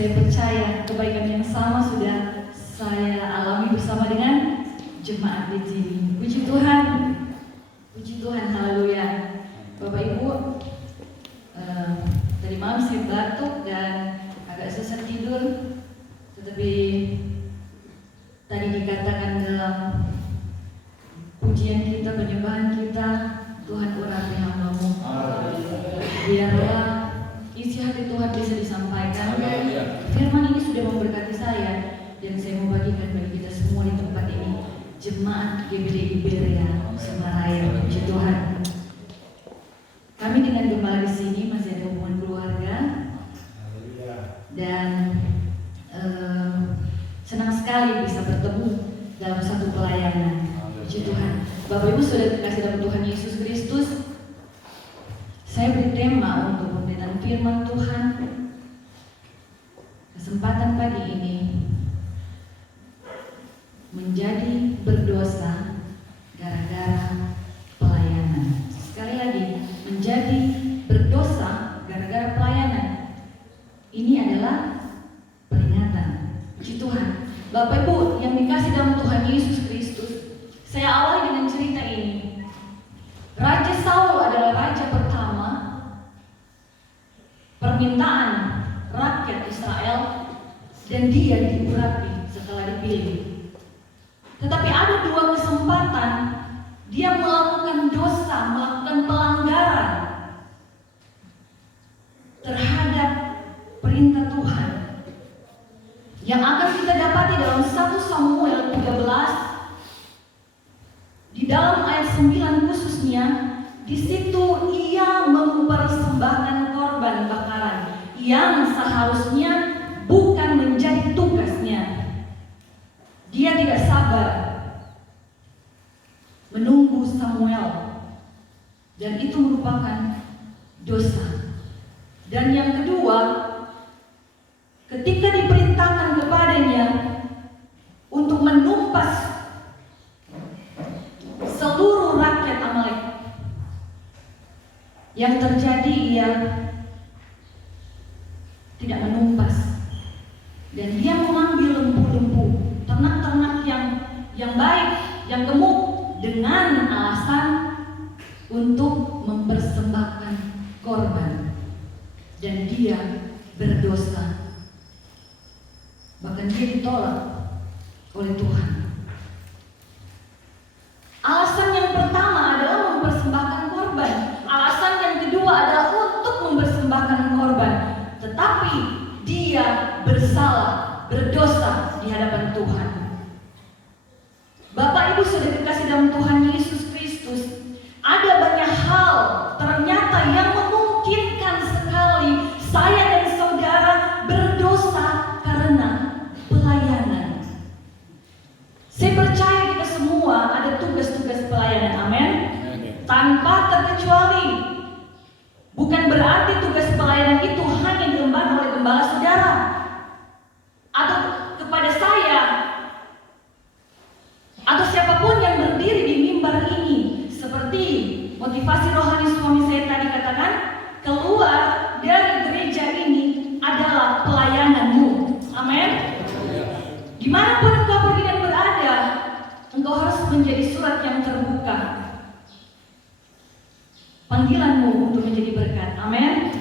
saya percaya kebaikan yang sama sudah saya alami bersama dengan jemaat di sini. Puji Tuhan, haleluya. Bapak Ibu, tadi malam saya batuk dan agak susah tidur, tetapi tadi dikatakan dalam pujian kita, penyembahan kita, Tuhan urapi hamba-Mu. Biarlah isi hati Tuhan bisa disampaikan. Firman ini sudah memberkati saya dan saya mau bagikan bagi kita semua di tempat ini. Jemaat GBDI Berea Semaraya, puji Tuhan. Kami dengan gembala di sini masih ada hubungan keluarga dan senang sekali bisa bertemu dalam satu pelayanan. Puji Tuhan. Bapak Ibu sudah dikasih dalam Tuhan Yesus Kristus. Saya beri tema untuk pemberitaan firman Tuhan. Kesempatan pagi ini menjadi berdosa gara-gara pelayanan. Sekali lagi, menjadi berdosa gara-gara pelayanan. Ini adalah peringatan. Puji Tuhan. Bapak Ibu yang dikasih dalam Tuhan Yesus Kristus, saya awali dengan cerita ini. Raja Saul adalah raja pertama permintaan rakyat Israel dan dia diurapi setelah dipilih. Tetapi ada dua kesempatan dia melakukan dosa, melakukan pelanggaran terhadap perintah Tuhan yang akan kita dapati dalam 1 Samuel 13 di dalam ayat 9 khususnya. Di situ ia mempersembahkan korban bakaran yang seharusnya bukan menjadi tugasnya. Dia tidak sabar menunggu Samuel dan itu merupakan dosa. Dan yang kedua, ketika diperintahkan kepadanya untuk menumpas seluruh rakyat Amalek, yang terjadi ia tidak menumpas dan dia mengambil lembu-lembu, ternak-ternak yang baik, yang gemuk, dengan alasan untuk mempersembahkan korban, dan dia berdosa. Bahkan dia ditolak oleh Tuhan. Alasan yang pertama adalah mempersembahkan korban. Alasan yang kedua adalah untuk mempersembahkan korban. Tetapi dia bersalah, berdosa di hadapan Tuhan. Bapak Ibu sudah dikasih dalam Tuhan Yesus Kristus. Ada banyak hal ternyata yang memungkinkan sekali saya dan saudara berdosa karena pelayanan. Saya percaya kita semua ada tugas-tugas pelayanan, amin? Tanpa terkecuali. Bukan berarti tugas pelayanan itu hanya diemban oleh gembala saudara atau kepada saya atau siapapun yang berdiri di mimbar ini. Seperti motivasi rohani suami saya tadi katakan, keluar dari gereja ini adalah pelayananmu, amin? Dimanapun engkau pergi dan berada, engkau harus menjadi surat yang terbuka, panggilanmu untuk menjadi berkat, amin?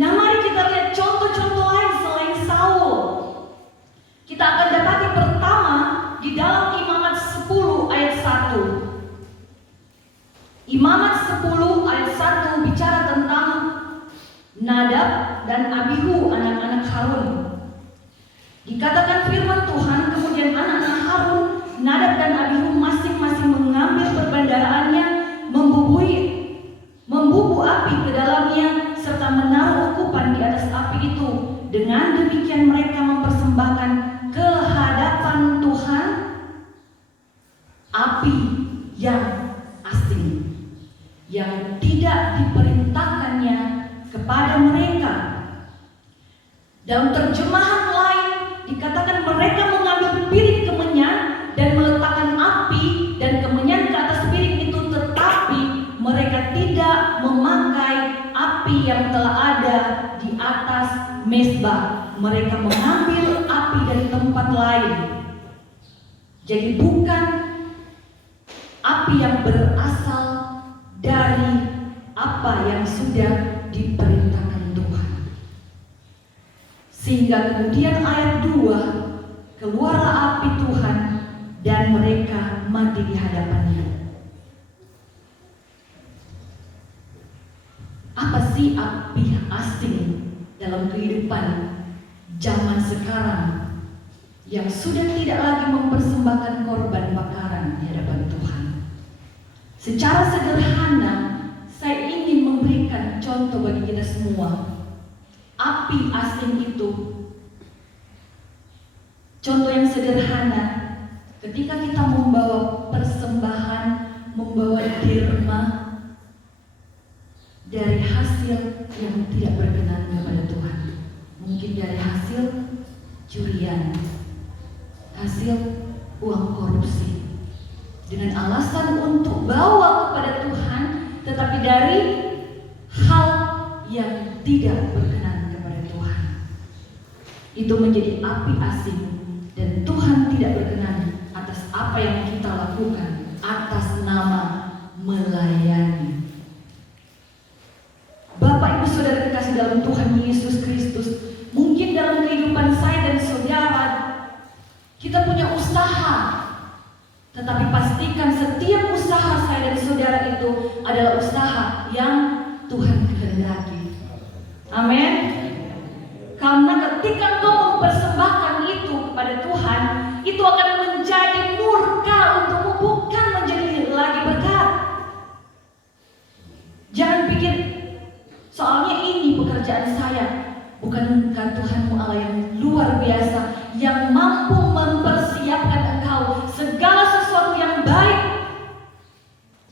Nah, mari kita lihat contoh-contoh lain selain Saul. Kita akan dapati pertama di dalam Imamat 10 ayat 1. Imamat 10 ayat 1 bicara tentang Nadab dan Abihu, anak-anak Harun. Dikatakan firman Tuhan, kemudian anak-anak Harun, Nadab dan Abihu masing-masing mengambil perbandaraannya, membubu api ke dalamnya, serta menaruh ukupan di atas api itu. Dengan demikian mereka mempersembahkan ke hadapan Tuhan api yang asing, yang tidak diperintahkannya kepada mereka. Dalam terjemahan lain dikatakan mereka mengambil piring kemenyan dan meletakkan api dan kemenyan ke atas piring itu, tetapi mereka tidak memakai api yang telah ada di atas mezbah. mereka mengambil api dari tempat lain. Jadi bukan api yang berasal dari apa yang sudah diperintahkan Tuhan. Sehingga kemudian ayat 2, keluarlah api Tuhan dan mereka mati di hadapannya. Apa sih api asing dalam kehidupan zaman sekarang yang sudah tidak lagi mempersembahkan korban bakaran di hadapan Tuhan? Secara sederhana, saya ingin memberikan contoh bagi kita semua. Api asing itu, contoh yang sederhana, ketika kita membawa persembahan, membawa derma dari hasil yang tidak berkenan kepada Tuhan, mungkin dari hasil curian, hasil uang korupsi, dengan alasan untuk bawa kepada Tuhan, tetapi dari hal yang tidak berkenan kepada Tuhan, itu menjadi api asing, dan Tuhan tidak berkenan atas apa yang kita lakukan atas nama melayani. Bapak Ibu Saudara kekasih dalam Tuhan Yesus Kristus, mungkin dalam kehidupan saya dan saudara, kita punya usaha, tetapi pastikan setiap usaha saya dan saudara itu adalah usaha yang Tuhan kehendaki. Amin. Karena ketika engkau mempersembahkan itu kepada Tuhan, itu akan menjadi murka untukmu, bukan menjadi lagi berkat. Jangan pikir, soalnya ini pekerjaan saya. Bukankah Tuhanmu Allah yang luar biasa, yang mampu mempersiapkan engkau segala sesuatu yang baik?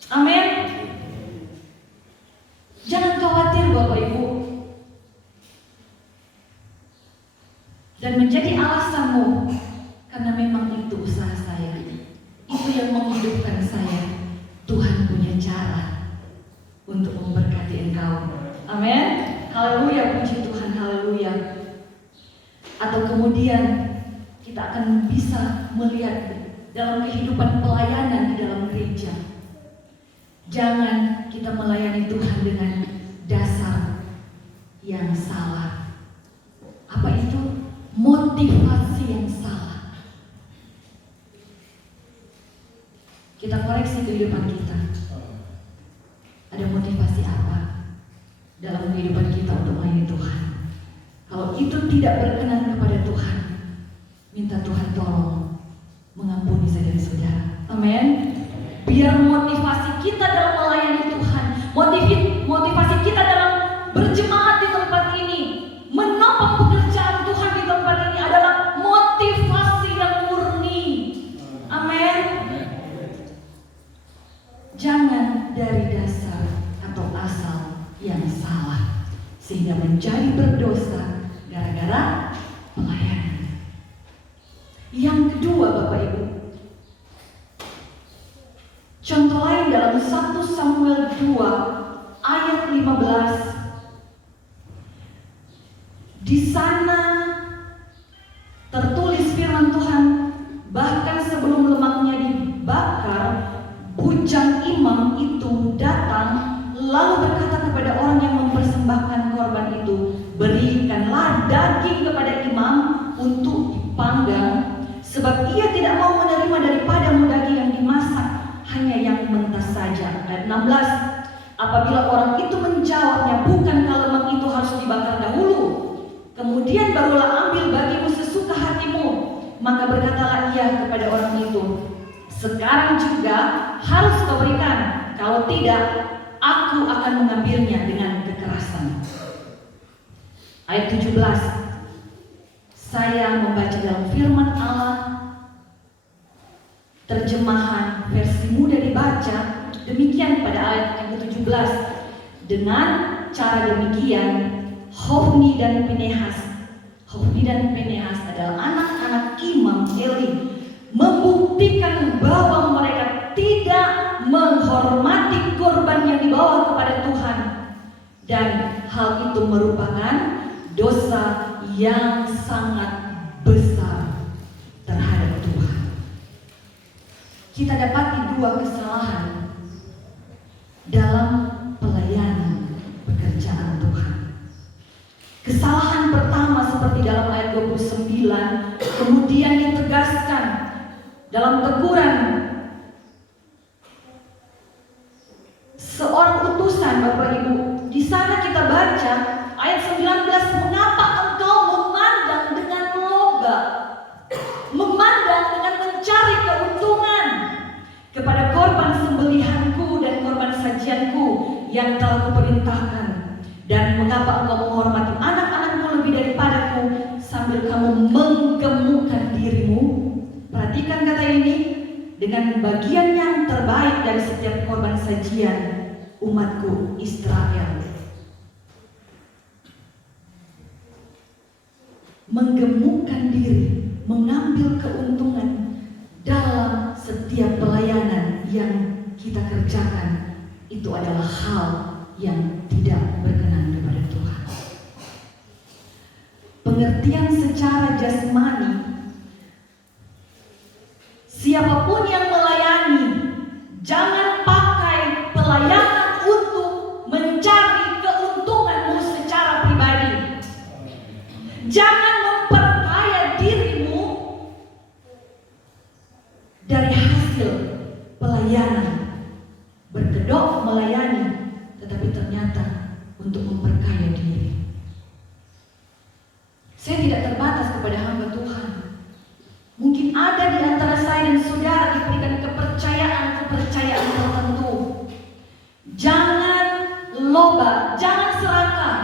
Amin. Jangan khawatir Bapak Ibu, dan menjadi alasanmu, karena memang itu usaha saya, itu yang menghidupkan saya. Tuhan punya cara untuk memberkati engkau. Amin. Haleluya, puji Tuhan, haleluya. Atau kemudian kita akan bisa melihat dalam kehidupan pelayanan di dalam gereja. Jangan kita melayani Tuhan dengan dasar yang salah. Apa itu? Motivasi yang salah. Kita koreksi kehidupan kita. Ada motivasi apa dalam kehidupan kita untuk melayani Tuhan? Kalau itu tidak berkenan kepada Tuhan, minta Tuhan tolong mengampuni saudara-saudara. Amin. Biar motivasi kita dalam melayani Tuhan, motivasi kita dalam berjemaat di tempat ini, menopang pekerjaan Tuhan di tempat ini adalah motivasi yang murni. Amin. Jangan dari dasar atau asal yang salah, sehingga menjadi berdosa gara-gara pelayanan. Yang kedua Bapak Ibu, contoh lain dalam 1 Samuel 2 ayat 15. Di sana tertulis firman Tuhan, bahkan sebelum lemaknya dibakar, bujang imam itu datang lalu berkata kepada orang yang mempersembahkan korban itu, berikanlah daging kepada imam untuk dipanggang, sebab ia tidak mau menerima daripadamu daging yang dimasak, hanya yang mentah saja. Ayat 16. Apabila orang itu menjawabnya, bukankah lemak itu harus dibakar dahulu, kemudian barulah ambil bagimu sesuka hatimu, maka berkatalah ia kepada orang itu, sekarang juga harus kau berikan, kalau tidak aku akan mengambilnya dengan kekerasan. Ayat 17. Saya membaca dalam firman Allah, terjemahan versi mudah dibaca, demikian pada ayat yang ke-17. Dengan cara demikian, Hofni dan Pinehas adalah anak-anak imam Eli, membuktikan bahwa mereka tidak menghormati korban yang dibawa kepada Tuhan, dan hal itu merupakan dosa yang sangat besar terhadap Tuhan. Kita dapati dua kesalahan dalam pelayanan pekerjaan Tuhan. Kesalahan pertama seperti dalam ayat 29, kemudian ditegaskan dalam teguran seorang utusan, Bapak Ibu. Di sana kita baca ayat 19, mengapa engkau memandang dengan loga, memandang dengan mencari keuntungan kepada korban sembelihanku dan korban sajianku yang telah kuperintahkan, dan mengapa engkau menghormati anak-anakmu lebih daripadaku sambil kamu menggemukkan dirimu. Perhatikan kata ini, dengan bagian yang terbaik dari setiap korban sajian umatku Israel. Menggemukkan diri, mengambil keuntungan dalam setiap pelayanan yang kita kerjakan, itu adalah hal yang tidak berkenan kepada Tuhan. Pengertian secara jasmani, siapapun yang melayani, jangan pakai pelayanan untuk mencari keuntunganmu secara pribadi. Jangan memperkaya dirimu dari hasil pelayanan, berkedok melayani, tetapi ternyata untuk memperkaya diri. Saya tidak terbatas kepada hamba Tuhan. Mungkin ada di antara saya dan saudara diberikan kepercayaan tertentu. Jangan loba, jangan serakah.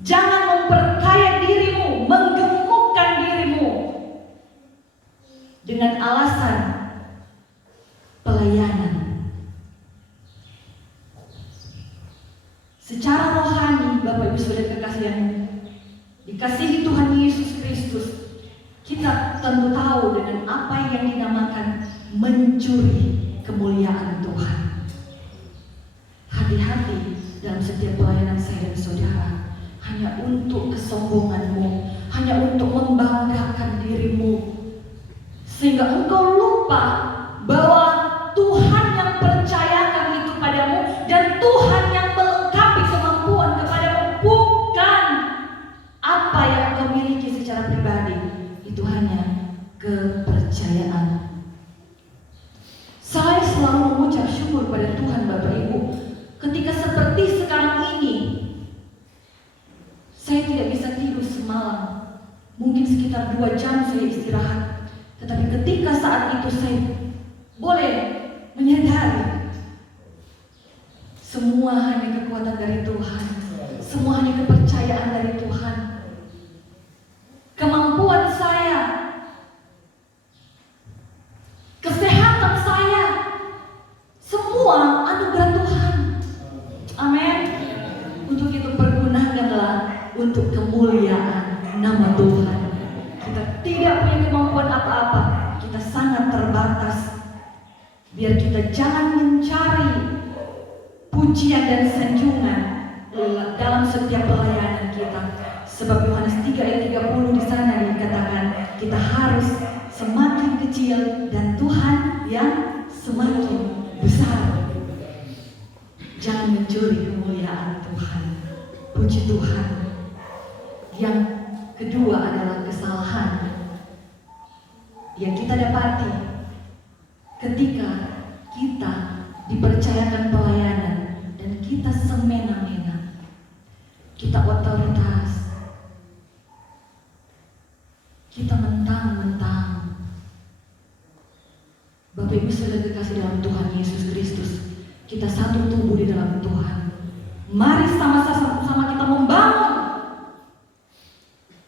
Jangan memperkaya dirimu, menggemukkan dirimu dengan alasan pelayanan. Secara rohani, Bapak Ibu Saudara kekasih yang dikasihi Tuhan Yesus Kristus, kita tentu tahu dengan apa yang dinamakan mencuri kemuliaan Tuhan. Hati-hati dalam setiap pelayanan saya dan saudara, hanya untuk kesombonganmu, hanya untuk membanggakan dirimu, sehingga engkau lupa bahwa Tuhan yang percayakan itu padamu dan Tuhan yang melengkapi kemampuan kepadamu, bukan apa yang engkau miliki secara pribadi. Itu hanya kepercayaan. Saya selalu mengucap syukur pada Tuhan, Bapak Ibu, ketika seperti sekarang ini saya tidak bisa tidur semalam. Mungkin sekitar 2 jam saya istirahat. Tetapi ketika saat itu saya boleh menyadari semua hanya kekuatan dari Tuhan, semua hanya kepercayaan dari Tuhan. Kemampuan saya, kesehatan saya, semua anugerah Tuhan. Amin. Untuk itu pergunakanlah untuk kemuliaan nama Tuhan. Kita tidak punya kemampuan apa-apa, kita sangat terbatas. Biar kita jangan mencari pujian dan sanjungan dalam setiap pelayanan kita. Sebab Yohanes 3 ayat 30 di sana dikatakan kita harus semakin kecil dan Tuhan yang semakin besar. Jangan mencuri kemuliaan Tuhan. Puji Tuhan. Yang kedua adalah kesalahan yang kita dapati ketika kita dipercayakan pelayanan dan kita semena-mena, kita otoritas, kita mentang-mentang. Bapak Ibu Saudara kekasih dalam Tuhan Yesus Kristus, kita satu tubuh di dalam Tuhan. Mari sama-sama kita membangun.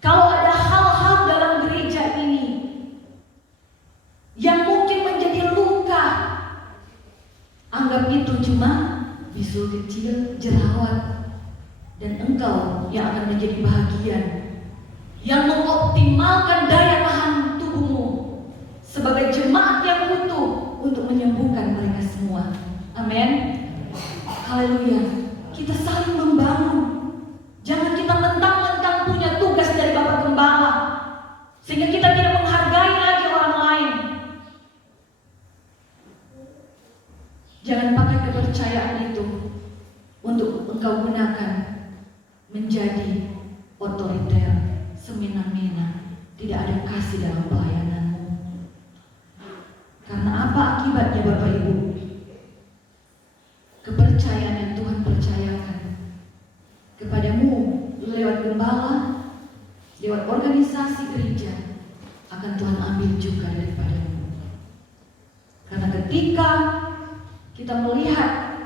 Kalau ada hal-hal dalam gereja ini yang mungkin menjadi luka, anggap itu cuma bisul kecil, jerawat, dan engkau yang akan menjadi bahagian yang mengoptimalkan daya tahan tubuhmu sebagai jemaat yang utuh untuk menyembuhkan mereka semua. Amin. Haleluya. Kita saling membangun. Jangan kita mentang-mentang punya Jangan pakai kepercayaan itu untuk engkau gunakan menjadi otoriter, semena-mena. Tidak ada kasih dalam pelayananmu. Karena apa akibatnya Bapak Ibu? Kepercayaan yang Tuhan percayakan kepadamu lewat gembala, lewat organisasi gereja, akan Tuhan ambil juga daripadamu. Karena ketika kita melihat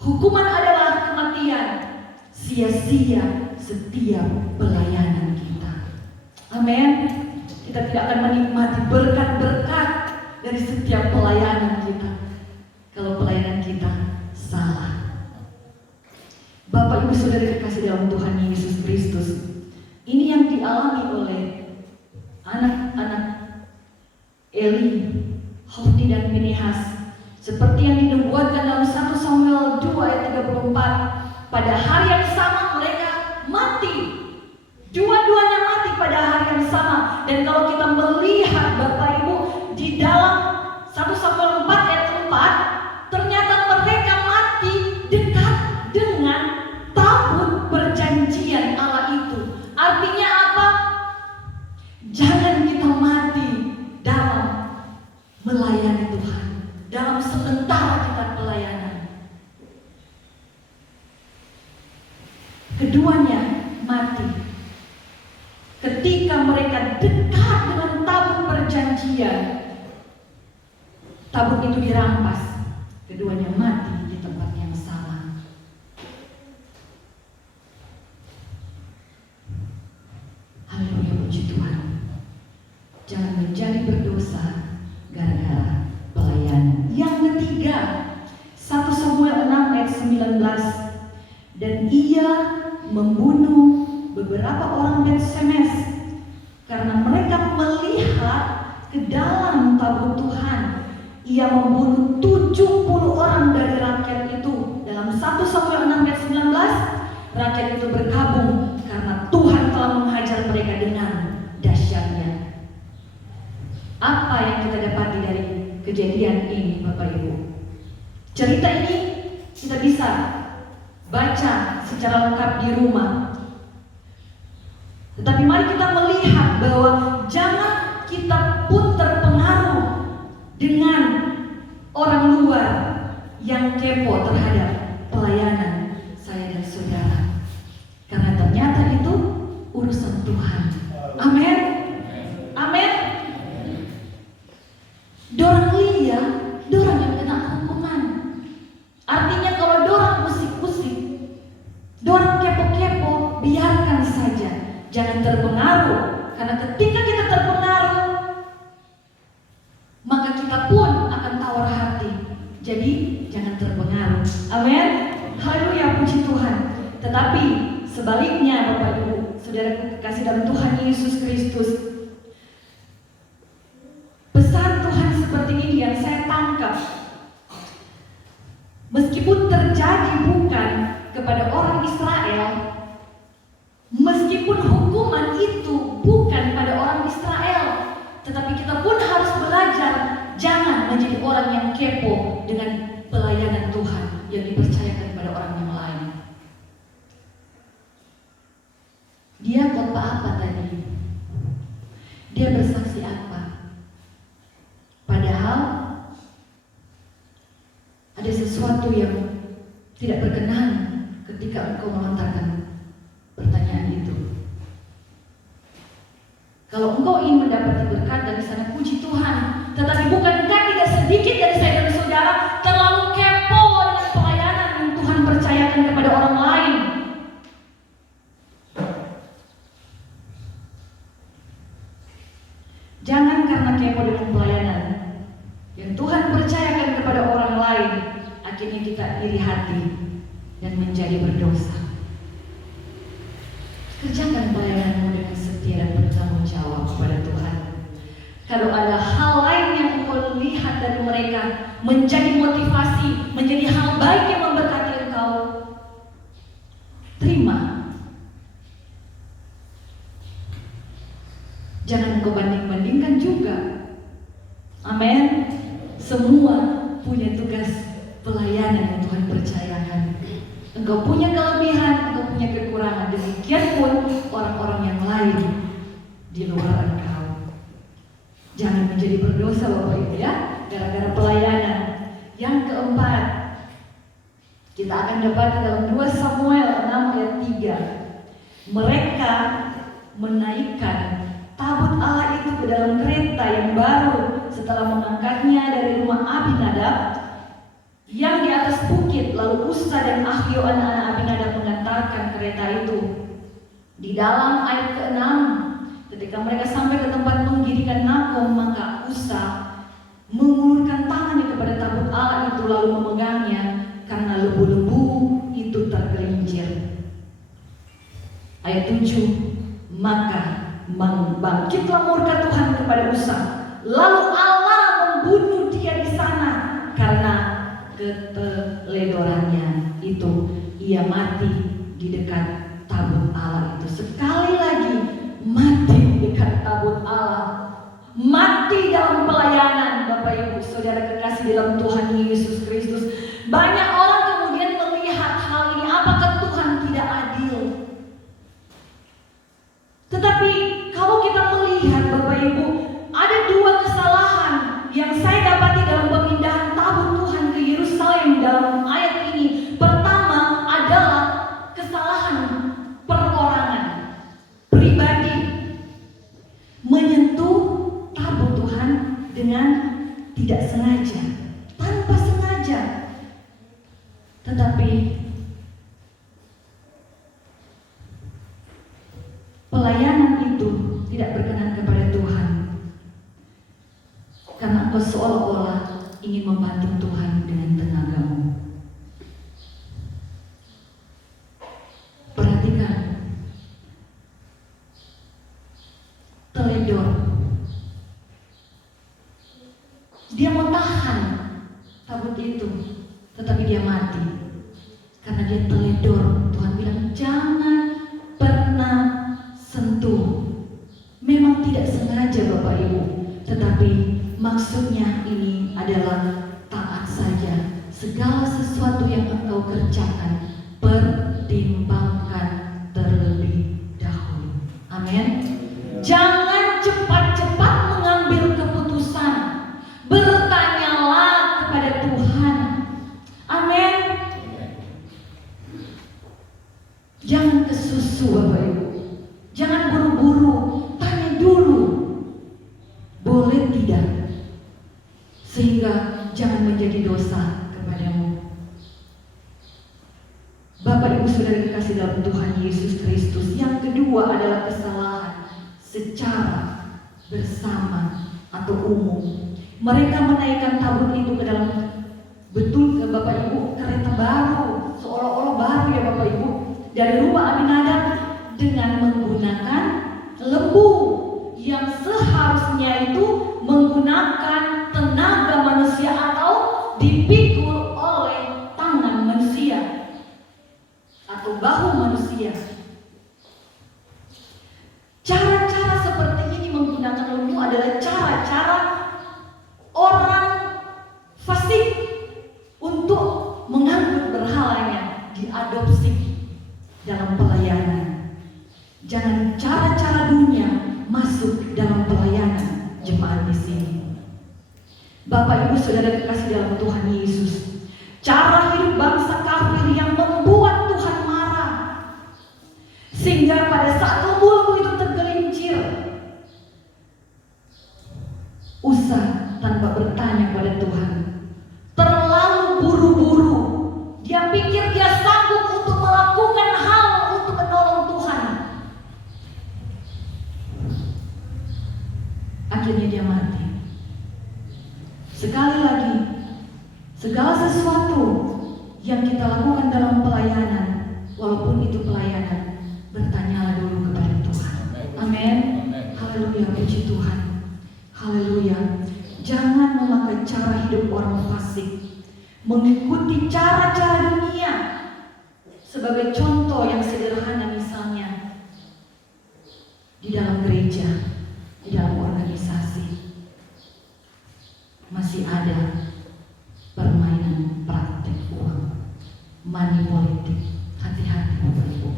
hukuman adalah kematian, sia-sia setiap pelayanan kita. Amin. Kita tidak akan menikmati berkat-berkat dari setiap pelayanan kita kalau pelayanan kita salah. Bapak Ibu Saudara kekasih dalam Tuhan Yesus Kristus, ini yang dialami oleh anak-anak Eli, Hofni dan Pinehas, seperti yang dinubuatkan dalam 1 Samuel 2 ayat 34. Pada hari yang sama mereka mati. Dua-duanya mati pada hari yang sama. Dan kalau kita melihat Bapak Ibu di dalam 1 Samuel 4 ayat 4, ternyata mereka mati dekat dengan tabut perjanjian Allah itu. Artinya apa? Jangan kita mati dalam melayani Tuhan, dalam sementara kita pelayanan. Keduanya mati ketika mereka dekat dengan tabut perjanjian. Tabut itu dirampas, keduanya mati di tempat yang salah. Haleluya, puji Tuhan. Jangan menjadi berdosa gara-gara pelayanan. Yang ketiga, 1 Samuel 6 ayat 19. Dan ia membunuh beberapa orang Bet-Semes karena mereka melihat ke dalam tabut Tuhan. Ia membunuh 70 orang dari rakyat itu. Dalam 1 Samuel 6 ayat 19, rakyat itu berkabung karena Tuhan telah menghajar mereka dengan dahsyatnya. Apa yang kita dapati dari kejadian ini Bapak Ibu? Cerita ini kita bisa baca secara lengkap di rumah. Tetapi mari kita melihat bahwa jangan kita pun terpengaruh dengan orang luar yang kepo terhadap pelayanan saya dan saudara. Karena ternyata itu urusan Tuhan. Amin. Amin. Dorang liya, dorang yang kena hukuman. Artinya kalau dorang musik-musik, dorang kepo-kepo, biarkan saja. Jangan terpengaruh. Karena ketika kita terpengaruh, maka kita pun akan tawar hati. Jadi jangan terpengaruh. Amin. Haleluya, puji Tuhan. Tetapi sebaliknya Bapak Ibu, saudara kekasih dalam Tuhan Yesus Kristus, pesan Tuhan seperti ini yang saya tangkap, meskipun terjadi bukan kepada orang Israel, meskipun hukuman itu bukan pada orang Israel, tetapi kita pun harus belajar jangan menjadi orang yang kepo dengan pelayanan Tuhan yang dipercayakan kepada orang yang lain. Dia khotbah apa tadi? Dia bersaksi apa? Padahal ada sesuatu yang tidak berkenan ketika engkau melontarkan pertanyaan itu. Kalau engkau ingin mendapati berkat dari sana, puji Tuhan. Tetapi bukankah tidak sedikit dari saya dan saudara terlalu kepo dengan pelayanan yang Tuhan percayakan kepada orang lain? Jangan karena kepo dengan pelayanan yang Tuhan percayakan kepada orang lain, akhirnya kita iri hati dan menjadi berdosa. Kerjakan pelayananmu dengan setia dan bertanggung jawab kepada Tuhan. Kalau ada hal lain yang engkau lihat dari mereka menjadi motivasi, menjadi hal baik yang memberkati engkau, terima. Jangan engkau banding-bandingkan juga. Amin. Semua punya tugas pelayanan yang Tuhan percayakan. Engkau punya kelebihan, engkau punya kekurangan. Demikian pun orang-orang yang lain di luar engkau. Jangan menjadi berdosa Bapak Ibu ya, gara-gara pelayanan. Yang keempat, kita akan dapat dalam 2 Samuel 6 ayat 3. Mereka menaikkan tabut Allah itu ke dalam kereta yang baru setelah mengangkatnya dari rumah Abinadab yang di atas bukit. Lalu Usa dan Ahio anak-anak Abinadab mengantarkan kereta itu. Di dalam ayat ke-6, ketika mereka sampai ke tempat penggiringan Nakom, maka Usa mengulurkan tangannya kepada tabut Allah itu lalu memegangnya karena lembu-lembu itu tergelincir. Ayat 7, maka bangkitlah murka Tuhan kepada Usa, lalu Allah membunuh dia di sana karena keteledorannya itu. Ia mati di dekat tabut Allah itu. Sekali lagi, mati di dekat tabut Allah, mati dalam pelayanan. Bapak Ibu Saudara kekasih dalam Tuhan Yesus Kristus, banyak orang kemudian melihat hal ini, apakah Tuhan tidak adil? Tetapi kalau kita melihat Bapak Ibu, ada 2 kesalahan yang saya dapati dalam pemindahan tabut Tuhan ke Yerusalem dalam ayat ini. Pertama adalah kesalahan perorangan pribadi, menyentuh tabut Tuhan dengan tidak sengaja, tanpa sengaja. Tetapi pelayanan itu tidak berkenan kepada Tuhan, karena engkau seolah-olah ingin membantu Tuhan dengan tenagamu. Perhatikan, teledor. Dia mau tahan tabut itu, tetapi dia mati karena dia teledor. Tuhan bilang jangan pernah sentuh. Memang tidak sengaja Bapak Ibu, tetapi maksudnya ini adalah taat saja. Segala sesuatu yang engkau kerjakan, pertimbangkan terlebih dahulu. Amin. Jangan cepat-cepat mengambil keputusan. Bertanyalah kepada Tuhan. Amin. Jangan kesusu Bapak Ibu. Jangan buru-buru. Tanya dulu. Boleh tidak? Sehingga jangan menjadi dosa kepadamu. Bapak Ibu Saudara dikasih dalam Tuhan Yesus Kristus. Yang kedua adalah kesalahan secara bersama atau umum. Mereka menaikkan tabut itu ke dalam, betul ke Bapak Ibu, kereta baru, seolah-olah baru ya Bapak Ibu, dari rumah Abinadab dengan menggunakan lembu yang seharusnya itu menggunakan tenaga manusia atau dipikul oleh tangan manusia atau bahu manusia. Cara-cara seperti ini menggunakan lembu adalah cara-cara orang fasik untuk mengangkut berhalanya, diadopsi dalam pelayanan. Jangan cara-cara dunia masuk dalam pelayanan jemaat di sini. Bapak Ibu Saudara kekasih dalam Tuhan Yesus, cara hidup bangsa kafir yang membuat Tuhan marah, sehingga pada saat lembu-lembu itu tergelincir, Usa tanpa bertanya pada Tuhan, terlalu buru-buru. Dia pikir dia sanggup untuk melakukan hal untuk menolong Tuhan. Akhirnya dia mati. Sekali lagi, segala sesuatu yang kita lakukan dalam pelayanan, walaupun itu pelayanan, bertanyalah dulu kepada Tuhan. Amin. Haleluya, puji Tuhan. Haleluya. Jangan memakai cara hidup orang fasik, mengikuti cara-cara dunia. Sebagai contoh yang sederhana misalnya, di dalam gereja, di dalam organisasi, masih ada permainan praktik. money politik. Hati-hati Bapak Ibu.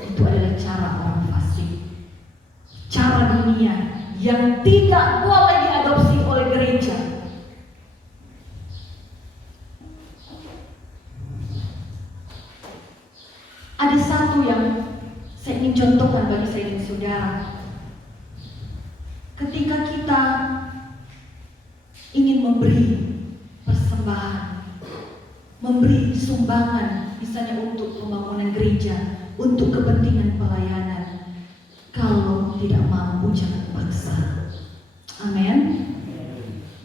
Itu adalah cara orang fasik, cara dunia yang tidak boleh diadopsi oleh gereja. Ada satu yang saya ingin contohkan bagi saya dan saudara. Ketika kita ingin memberi persembahan, memberi sumbangan, misalnya untuk pembangunan gereja, untuk kepentingan pelayanan, kalau tidak mampu jangan paksa. Amin.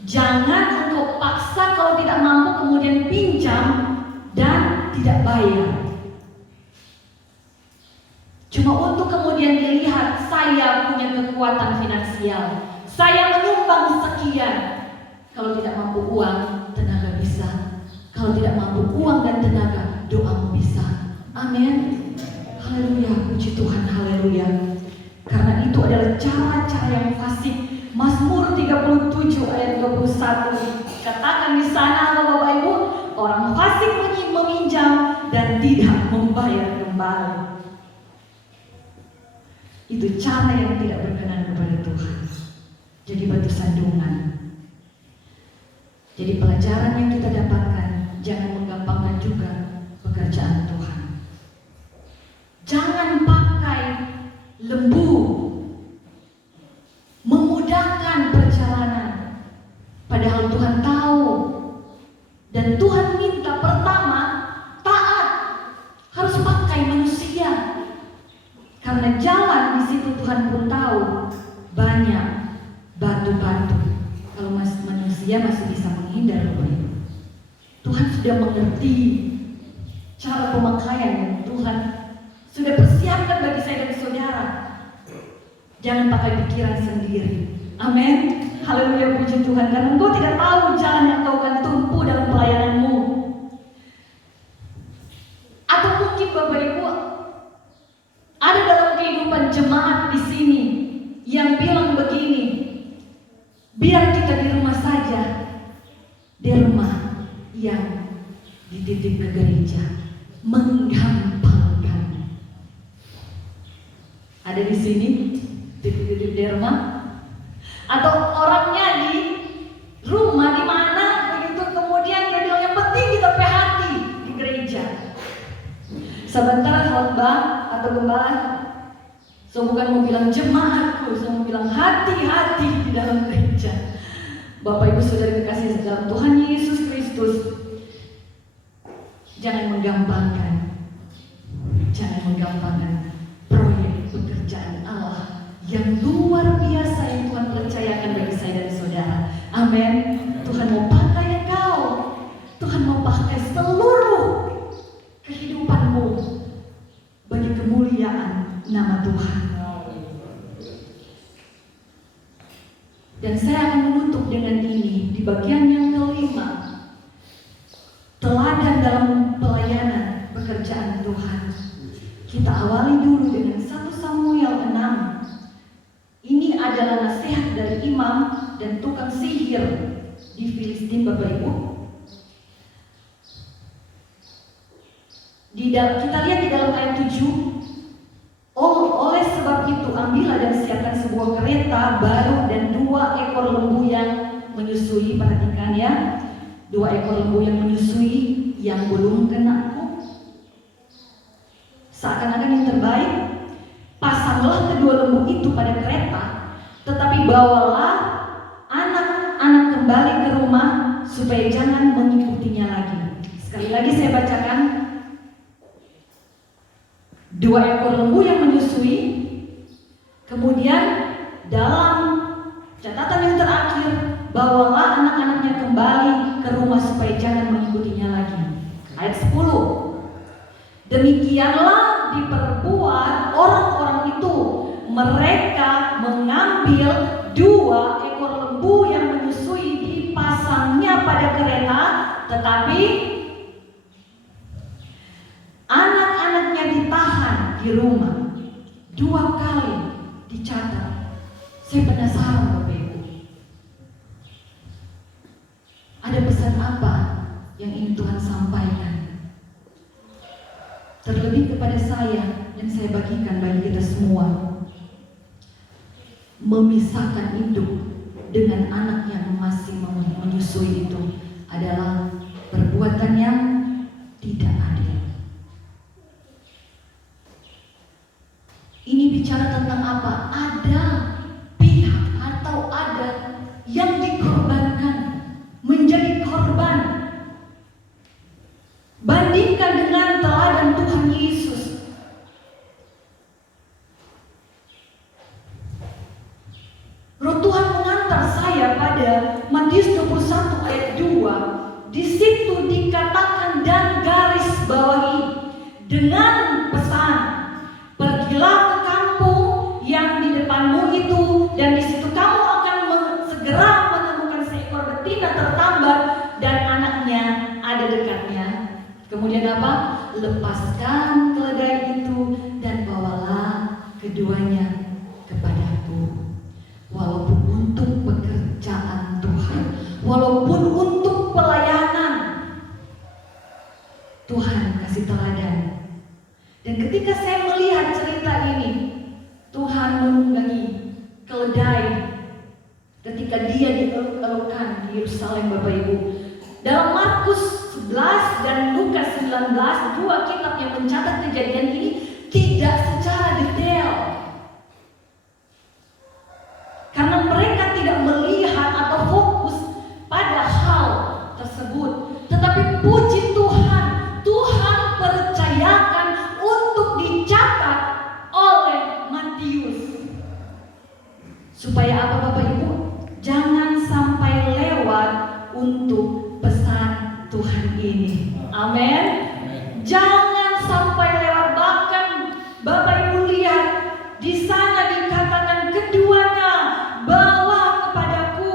Jangan untuk paksa kalau tidak mampu kemudian pinjam dan tidak bayar. Cuma untuk kemudian dilihat saya punya kekuatan finansial, saya menyumbang sekian. Kalau tidak mampu uang, tenaga bisa. Kalau tidak mampu uang dan tenaga, doamu bisa. Amin. Haleluya, puji Tuhan, haleluya. Karena itu adalah cara-cara yang fasik. Mazmur 37 ayat 21 katakan di sana, Bapak Ibu, orang fasik meminjam dan tidak membayar kembali. Itu cara yang tidak berkenan kepada Tuhan. Jadi batu sandungan. Jadi pelajaran yang kita dapatkan, jangan menggampangkan juga pekerjaan Tuhan. Jangan pakai lembu memudahkan perjalanan, padahal Tuhan tahu. Dan Tuhan minta pertama taat, harus pakai manusia. Karena jalan di situ Tuhan pun tahu banyak batu-batu. Kalau manusia masih bisa menghindar, Tuhan sudah mengerti cara pemakaian yang Tuhan sudah persiapkan bagi saya dan saudara. Jangan pakai pikiran sendiri. Amin. Haleluya, puji Tuhan. Karena engkau tidak tahu jalan yang kau akan tempuh dalam pelayananmu. Atau mungkin Bapak Ibu ada dalam kehidupan jemaat di sini yang bilang begini, biar kita di rumah saja, di rumah yang dititip ke gereja, menggampangkan. Ada di sini titip-titip di rumah, atau orangnya di rumah di mana begitu, kemudian dia bilang yang penting kita PHT di gereja. Sebentar khotbah atau gembala, so bukan mau bilang jemaatku, so mau bilang hati-hati di dalam gereja. Bapak Ibu Saudara dikasih dalam Tuhan Yesus Kristus, jangan menggampangkan, proyek pekerjaan Allah yang luar biasa yang Tuhan percayakan bagi saya dan saudara. Amin. Tuhan mau pakai engkau, Tuhan mau pakai seluruh kehidupanmu bagi kemuliaan nama Tuhan. Dan saya akan menutup dengan ini di bagian yang kelima, teladan dalam pelayanan pekerjaan Tuhan. Kita awali dulu dengan 1 Samuel 6. Ini adalah nasihat dari imam dan tukang sihir di Filistin, Bapak Ibu. Kita lihat di dalam ayat 7. Oleh sebab itu ambillah dan siapkan sebuah kereta baru dan 2 ekor lembu yang menyusui. Perhatikan ya, 2 ekor lembu yang menyusui yang belum kena kuk. Seakan-akan yang terbaik. Pasanglah kedua lembu itu pada kereta, tetapi bawalah anak-anak kembali ke rumah supaya jangan mengikutinya lagi. Sekali lagi saya bacakan. 2 ekor lembu yang menyusui, kemudian dalam catatan yang terakhir, bawalah anak-anaknya kembali ke rumah supaya jangan mengikutinya lagi. Ayat 10. Demikianlah diperbuat orang-orang itu. Mereka mengambil 2 ekor lembu yang menyusui, dipasangnya pada kereta, tetapi anak-anaknya ditahan di rumah. 2 kali dicatat. Saya penasaran Bapak Ibu, ada pesan apa yang ingin Tuhan sampaikan terlebih kepada saya, dan saya bagikan bagi kita semua. Memisahkan induk dengan anak yang masih menyusui itu adalah perbuatan yang tidak adil. Ini bicara tentang apa? Ada pihak atau ada yang dikorbankan, menjadi korban. Bandingkan dengan teladan Tuhan Yesus. Roh Tuhan mengantar saya pada Matius 21 ayat 2. Di situ dikatakan dan garis bawahi dengan pesan, pergilah ke kampung yang di depanmu itu, dan di situ kamu akan segera menemukan seekor betina tertambat dan anaknya ada dekatnya. Kemudian apa? Lepaskan keledai itu dan bawalah keduanya kepadaku. Walaupun untuk pekerjaan Tuhan, walaupun untuk pelayanan, Tuhan kasih teladan. Dan ketika saya melihat cerita ini, Tuhan menunggangi keledai ketika dia dieluk-elukan di Yerusalem, Bapak Ibu. Dalam Markus 11 dan Lukas 19, dua kitab yang mencatat kejadian ini tidak secara detail. Karena mereka tidak melihat atau fokus pada hal tersebut. Tetapi puji Tuhan, Tuhan percayakan untuk dicatat oleh Matius. Supaya apa Bapak Ibu? Jangan sampai lewat untuk pesan Tuhan ini. Amin. Jangan sampai lewat. Bahkan Bapak Ibu lihat di sana dikatakan keduanya bawa kepadaku.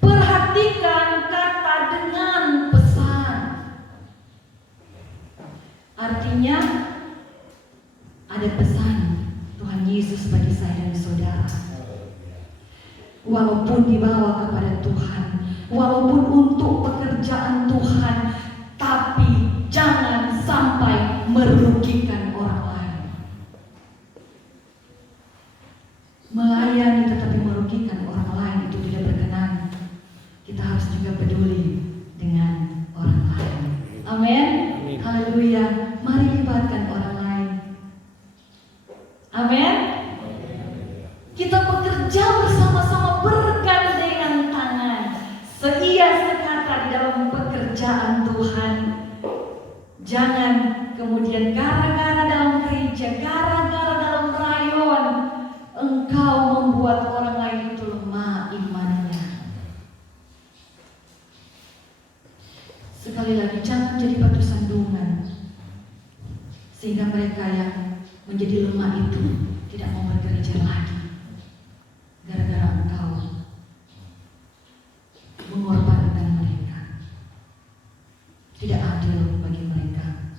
Perhatikan kata dengan pesan. Artinya ada pesan Tuhan Yesus bagi saya dan saudara. Walaupun dibawa kepada Tuhan, walaupun untuk pekerjaan Tuhan, tapi jangan sampai merugikan orang lain. Melayani tetapi merugikan orang lain itu tidak berkenan. Kita harus juga peduli dengan orang lain. Amin. Haleluya. Mari libatkan orang lain. Amin. Kita bekerja bersama-sama bergandengan tangan, seia sekata di dalam pekerjaan Tuhan. Jangan kemudian gara-gara dalam gereja, gara-gara dalam rayon, engkau membuat orang lain itu lemah imannya. Sekali lagi, jangan jadi batu sandungan sehingga mereka yang menjadi lemah itu tidak mau bergereja lagi. Gara-gara engkau mengorbankan mereka. Tidak adil bagi mereka.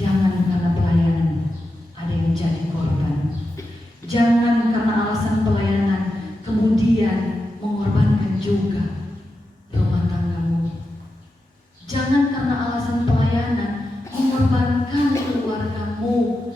Jangan karena pelayanan ada yang jadi korban. Jangan karena alasan pelayanan kemudian mengorbankan juga rumah tanggamu. Jangan karena alasan pelayanan mengorbankan keluargamu.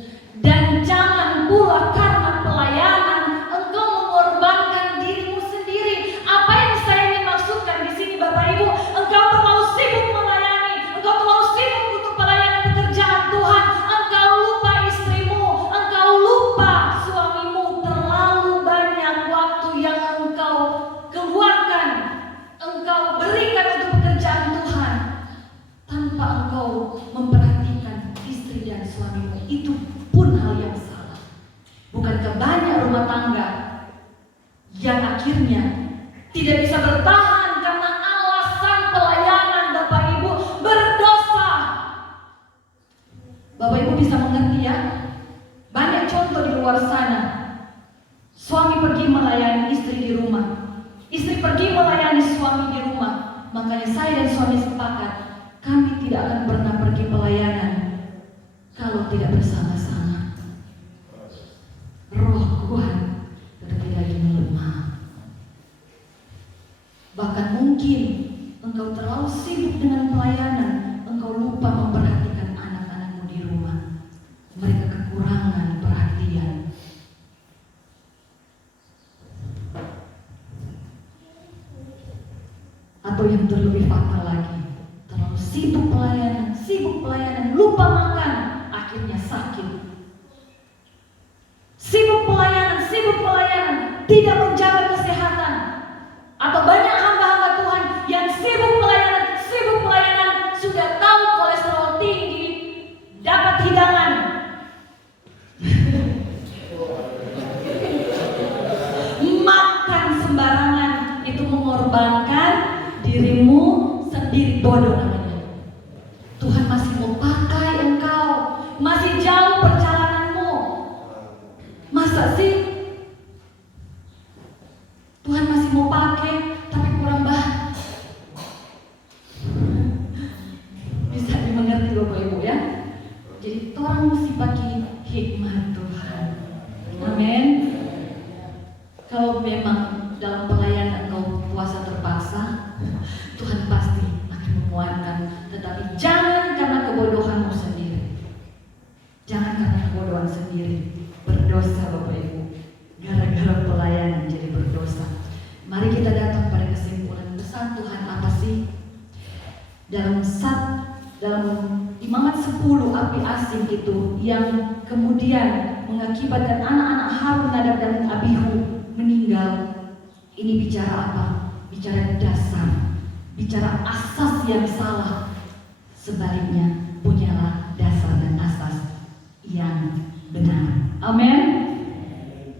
Dan jangan pula karena pelayanan engkau mengorbankan dirimu sendiri. Apa yang saya ingin maksudkan di sini Bapak Ibu, engkau terlalu sibuk melayani, engkau terlalu sibuk untuk pelayanan pekerjaan Tuhan, engkau lupa istrimu, engkau lupa suamimu. Terlalu banyak waktu yang engkau keluarkan, engkau berikan untuk pekerjaan Tuhan tanpa engkau memperhatikan istri dan suamimu. Itu pun hal yang salah. Bukankah banyak rumah tangga yang akhirnya tidak bisa bertahan karena alasan pelayanan Bapak Ibu berdosa. Bapak Ibu bisa mengerti ya? Banyak contoh di luar sana. Suami pergi melayani istri di rumah, istri pergi melayani suami di rumah. Makanya saya dan suami sepakat, kami tidak akan pernah pergi pelayanan kalau tidak bersama-sama. Roh kuat tetapi daging lemah. Bahkan mungkin engkau terlalu sibuk dengan pelayanan, engkau engkau lupa memperhatikan anak-anakmu di rumah. Mereka kekurangan perhatian. Atau yang terlebih fatal lagi, terlalu sibuk pelayanan, lupa makan, akhirnya sakit. Sibuk pelayanan, tidak menjaga kesehatan. Atau banyak hamba-hamba Tuhan yang sibuk pelayanan, sudah tahu kolesterol tinggi, dapat hidangan. Makan sembarangan, itu mengorbankan dirimu sendiri, bodoh namanya. Tuhan masih mau pakai engkau, masih jauh perjalananmu. Masa sih Tuhan masih mau pakai tapi kurang bahan? Bisa dimengerti Bapak Ibu ya. Jadi orang mesti pakai hikmat Tuhan. Amin. Kalau memang dalam pelayanan engkau puasa terpaksa, Tuhan pasti akan memuatkan. Tetapi jangan karena kebodohanmu sendiri. Jangan karena kebodohan sendiri berdosa Bapak Ibu. Gara-gara pelayanan jadi berdosa. Mari kita datang pada kesimpulan pesan Tuhan apa sih? Dalam Imamat 10 api asing itu yang kemudian mengakibatkan anak-anak Harun, Nadab dan Abihu meninggal. Ini bicara apa? Bicara dasar, bicara asas yang salah. Sebaliknya, punyalah dasar dan asas yang benar. Amin.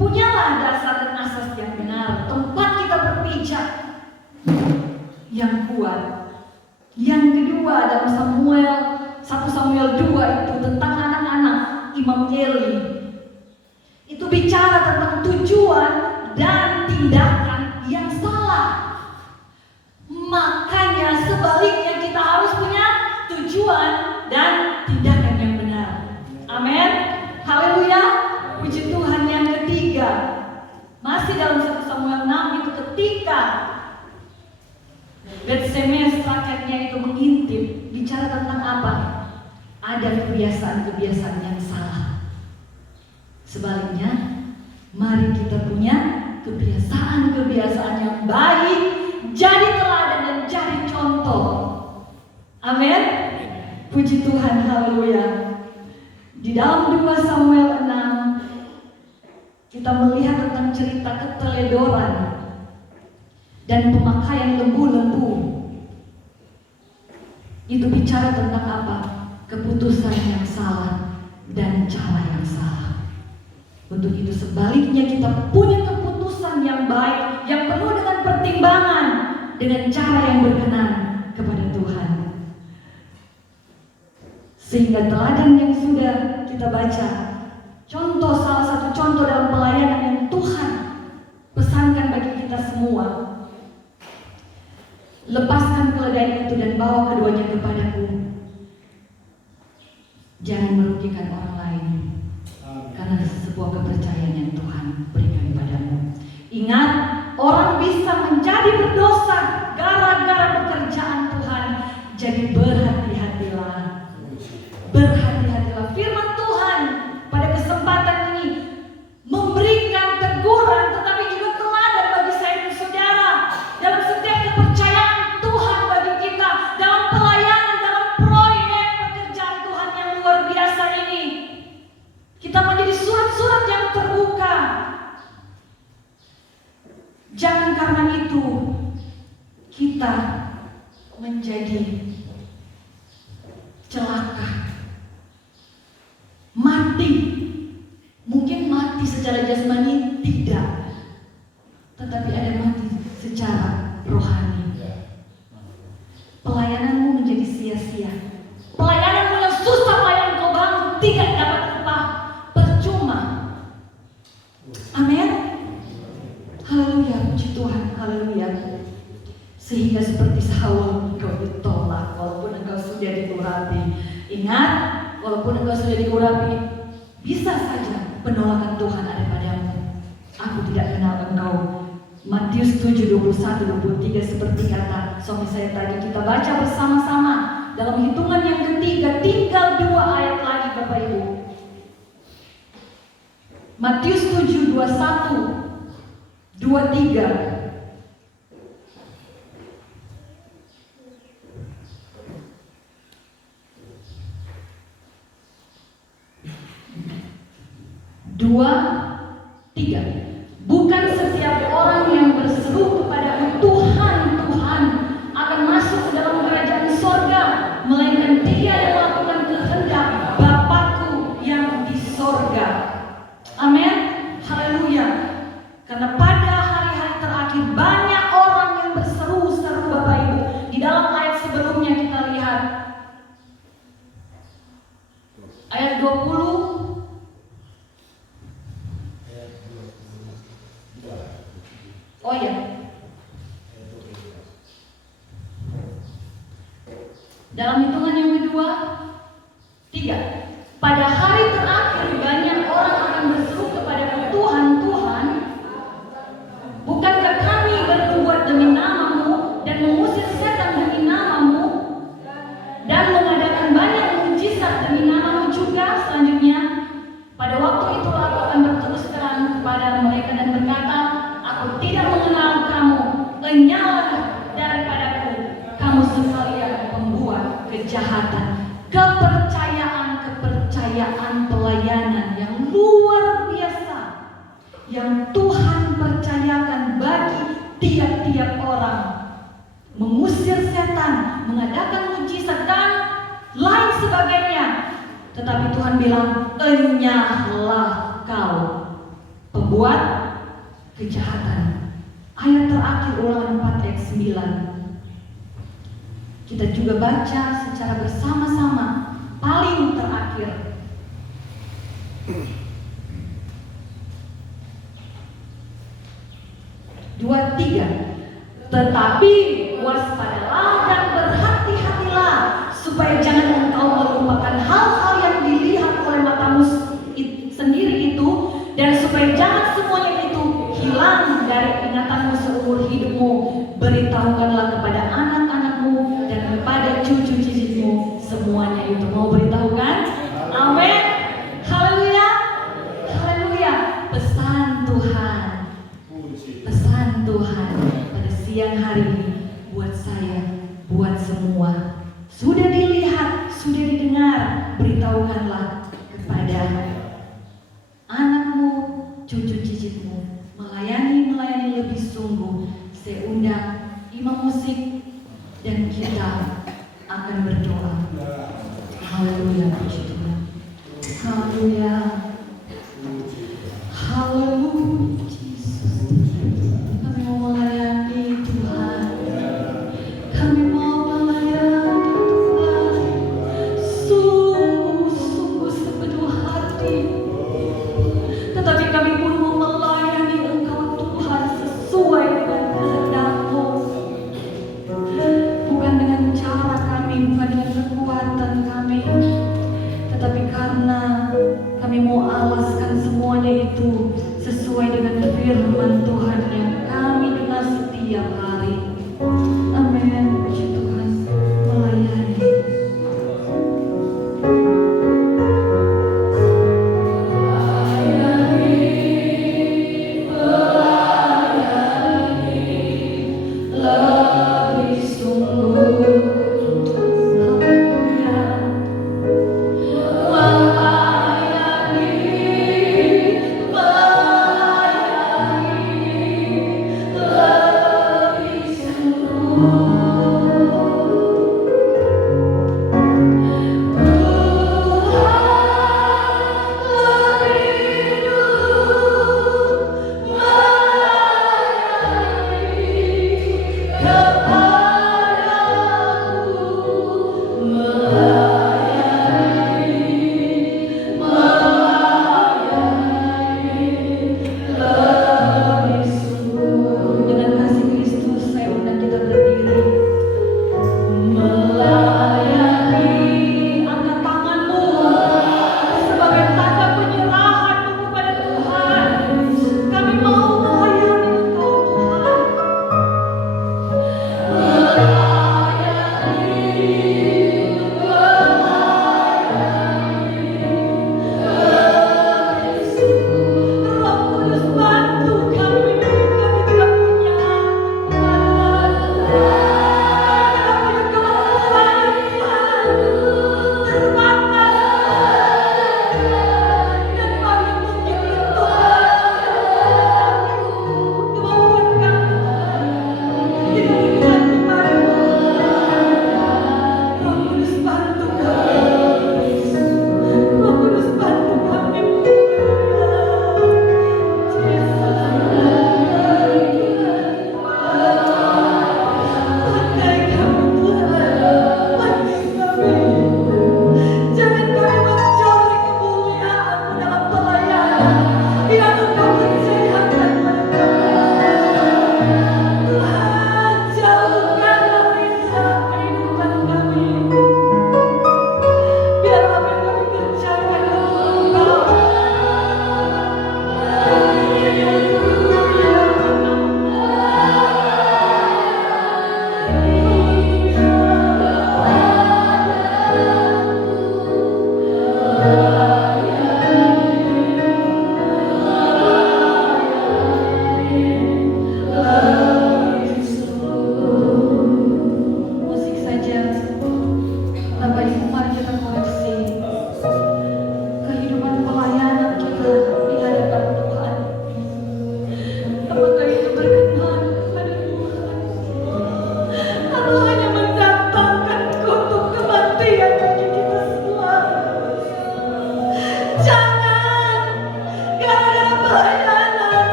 Punyalah dasar dan asas yang benar. Tempat kita berpijak yang kuat. Yang kedua dalam 1 Samuel 2 itu tentang anak-anak Imam Eli. Itu bicara tentang tujuan dan tindakan yang salah. Makanya sebaliknya kita harus punya tujuan dan tindakan yang benar. Amin. Haleluya. Puji Tuhan. Yang ketiga, masih dalam 1 Samuel 6 itu ketika Betsemes rakyatnya itu mengintip, bicara tentang apa? Ada kebiasaan-kebiasaan yang salah. Sebaliknya, mari kita punya kebiasaan-kebiasaan yang baik, jadi teladan dan jadi contoh. Amin. Puji Tuhan, haleluya. Di dalam 2 Samuel 6 kita melihat tentang cerita keteledoran dan pemakaian lembu-lembu. Itu bicara tentang apa? Keputusan yang salah dan cara yang salah. Untuk itu sebaliknya kita punya keputusan yang baik, yang penuh dengan pertimbangan, dengan cara yang berkenan kepada Tuhan. Sehingga teladan yang sudah kita baca, salah satu contoh dalam pelayanan yang Tuhan pesankan bagi kita semua. Lepaskan keledai itu dan bawa keduanya kepadaku. Jangan merugikan orang lain, karena sebuah kepercayaan yang Tuhan berikan padamu. Ingat, orang bisa menjadi berdosa gara-gara pekerjaan Tuhan. Jadi berhati-hatilah. Berhati-hatilah. Firman Tuhan pada kesempatan ini memberikan teguran, tetapi juga teladan bagi saya dan saudara dalam setiap kepercayaan Tuhan bagi kita, dalam pelayanan, dalam proyek pekerjaan Tuhan yang luar biasa ini. Kita menjadi surat-surat yang terbuka. Jangan karena itu kita menjadi celaka, mati. Mungkin mati secara jasmani tidak, tetapi ada mati secara rohani. Pelayananmu menjadi sia-sia. Pelayananmu yang susah pelayanan kau bangun tidak dapat upah, percuma. Amin. Haleluya, puji Tuhan, haleluya. Sehingga seperti Saul engkau ditolak walaupun engkau sudah diurapi. Ingat, walaupun engkau sudah diurapi, bisa saja penolakan Tuhan ada padamu. Aku tidak kenal engkau. Matius 7:21-23 seperti kata suami saya tadi kita baca bersama-sama. dalam hitungan yang ketiga, tinggal 2 ayat lagi Bapak Ibu. Matius 7, 21, 23. Dua, tiga. Bukan setiap orang yang berseru kepada Tuhan, Tuhan akan masuk ke dalam kerajaan sorga, melainkan dia yang melakukan kehendak Bapakku yang di sorga. Amin. Haleluya. Karena pada hari-hari terakhir banyak orang yang berseru-seru Bapak Ibu. Di dalam ayat sebelumnya kita lihat ayat 20. Oh ya. Dalam hitungan yang kedua, 3. Pada hari terakhir banyak orang akan berseru kepada Tuhan, Tuhan, bukankah kami berbuat demi nama-Mu dan mengusir setan demi nama-Mu dan mengadakan banyak mujizat demi nama-Mu juga? Selanjutnya, pada waktu itu aku akan berterus terang kepada mereka dan berkata, aku tidak mengenal kamu, lenyaplah daripadaku, kamu sekalian pembuat kejahatan. Kepercayaan pelayanan yang luar biasa yang Tuhan percayakan bagi tiap-tiap orang, mengusir setan, mengadakan mujizat dan lain sebagainya. Tetapi Tuhan bilang, enyahlah kau, pembuat kejahatan. Ayat terakhir Ulangan 4 ayat 9. Kita juga baca secara bersama-sama. Paling terakhir 2, 3. Tetapi waspadalah dan berhati-hatilah, supaya jangan engkau melupakan hal-hal yang dilihat oleh matamu sendiri itu, dan supaya jangan semuanya itu hilang dari ingatanmu seumur hidupmu. Beritahukanlah kepada anak-anakmu dan kepada cucu cicitmu semuanya itu. Mau beritahukan? Amin. Haleluya. Haleluya. Pesan Tuhan. Pesan Tuhan pada siang hari ini buat saya, buat semua. Sudah dilihat, sudah didengar, beritahukanlah kepada anakmu, cucu cicitmu. Melayani lebih sungguh. Saya undang imam musik dan kita akan berdoa. Haleluya, puji Tuhan. Haleluya. Haleluya, Yesus. Kami mau melayani Tuhan. Kami mau melayani Tuhan.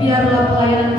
biarlah pelayanan